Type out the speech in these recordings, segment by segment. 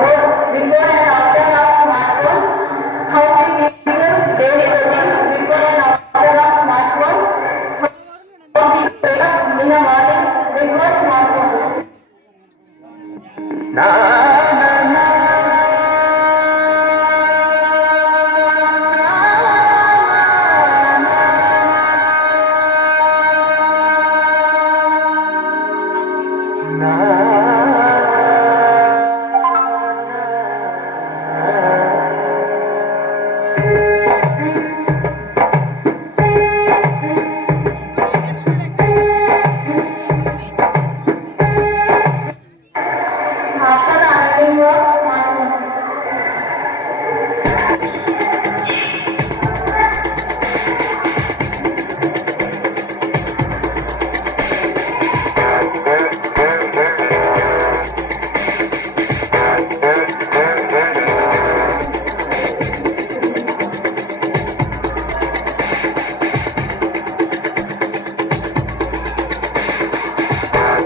before and after of smartphones. How many people daily routine before and after of smartphones. How we wake up in the morning before smartphones. After the unending of smartphones.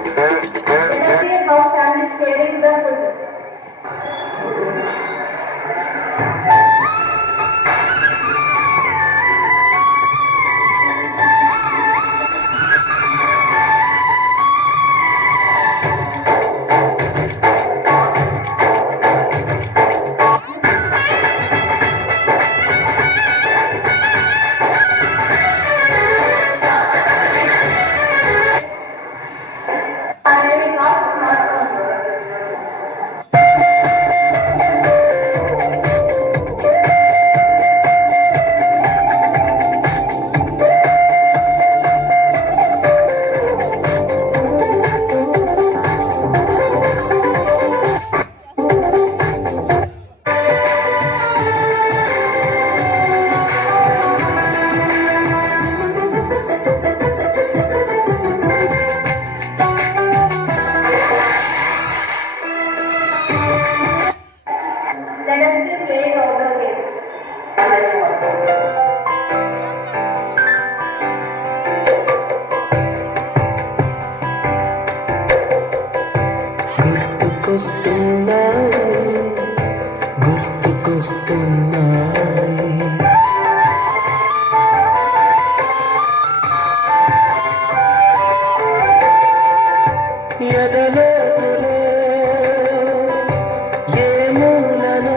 Especially how families sharing the food. Unending of smartphones. Let us see playing outdoor games. గుర్తుకొస్తున్నాయి గుర్తుకొస్తున్నాయి ఎదలోతులో ఏ మూలలో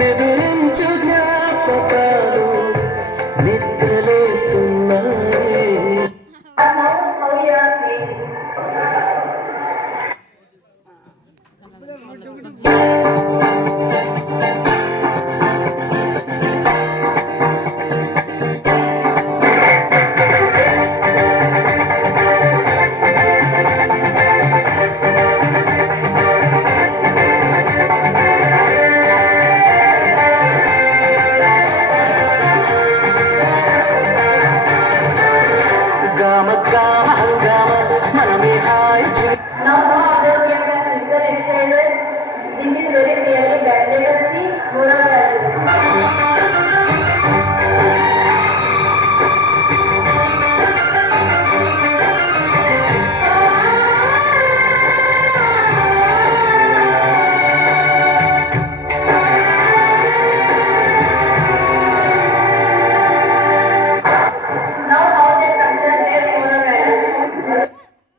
నిదురించు జ్ఞాపకాలు నిద్రలేస్తున్నాయి. But now, how you are playing? గామ గామ హంగామ మనమే hi Now, no other games and physical exercises. This is very clearly bad. Let us see moral values. Now, how they consider their moral values.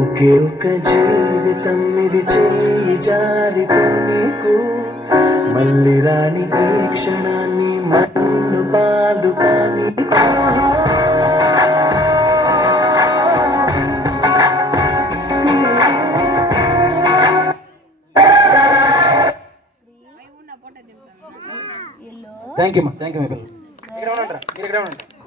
ఒకే ఒక జీవితం ఇది చేయి జారిపోనీకు మళ్ళీ రాని ఈ క్షణాన్ని మన్ను పాలు కానీకు థ్యాంక్ యూ మా పిల్లలు ఇక్కడ ఉండండి